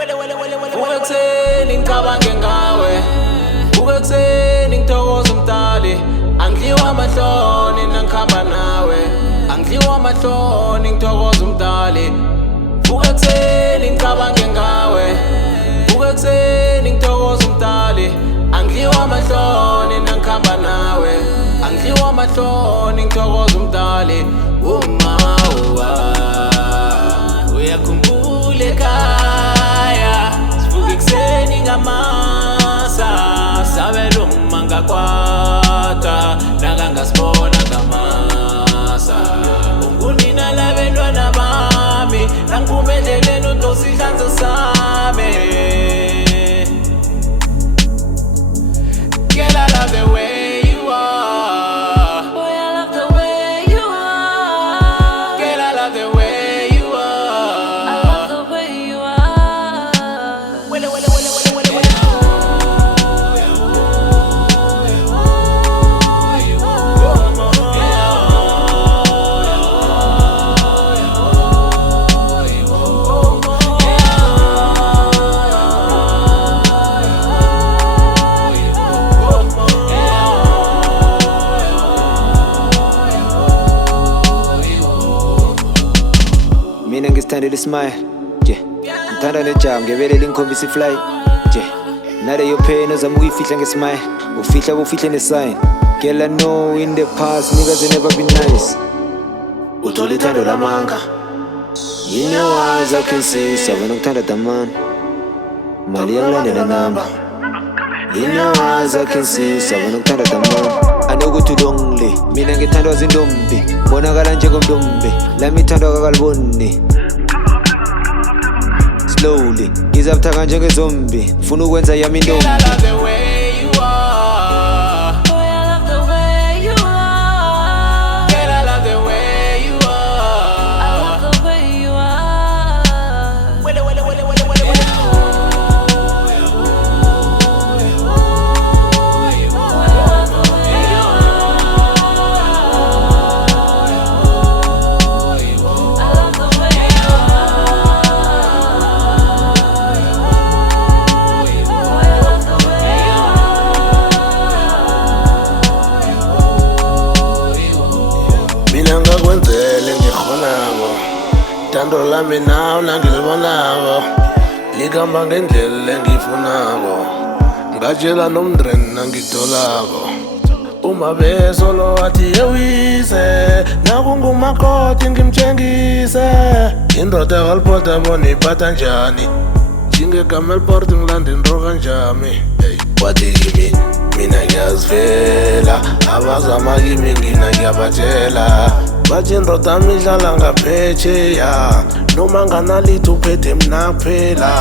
Vuka ekuseni ngicabange ngawe, vuka ekuseni ngithokoza umdali. Angidliwa amahloni nangikhamba nawe, angidliwa amahloni ngithokoza umdali. Vuka ekuseni ngicabange ngawe, vuka ekuseni ngithokoza umdali. Angidliwa amahloni nangikhamba nawe, angidliwa amahloni ngithokoza umdali. Uyakhumbula ekhaya, sivuka ekuseni ngamasa, sabela uma ngakwata, nakangasibona ngamasa. Ungunina labantwana bami, nangiphuma endleleni udosa isihlanza sami. Girl, I love the way you are. Boy, I love the way you are. Girl, I love the way you are. I love the way you are. Mina ngisithandela ismile nje, ngithanda nejam ngebelela ingikhombisa ifly nje. Naleyo pain ozama ukuyifihla ngesmile, ufihla bufihle nesign. Girl, I know in the past niggas they never been nice. Uthola ithando lamanga, in your eyes I can see sabona ukuthanda damani. Mali yangilandela namba, in your eyes I can see sabona ukuthanda damani. I know ukuthi ulonely, mina ngithandwa zintombi, bonakala njengomntombi, lami ithandwa kakaliboni. Slowly, ngizabuthaka njengezombi, ngifuna ukwenza yami intombi. Girl, I love the way you are. Boy, I love the way you are. Girl, I love the way you are. I love the way you are. Mina ngakwenzele ngikghonako, thando lami nawe nangilibonako, likhamba ngendlela engiyifunako, ngatshela nomndreni nangitholako. Umabeso lo wathi yewise, nakungumakoti ngimtshengise, indoda kalipota bona iphatha njani, njengegama eliporti ngilanda into kanjani. Wathi kimi mina ngiyazivela, abazama kimi ngina ngiyabatshela, bathi indoda yami idlala ngaphetsheya, noma nganalitho uphethe mina kuphela.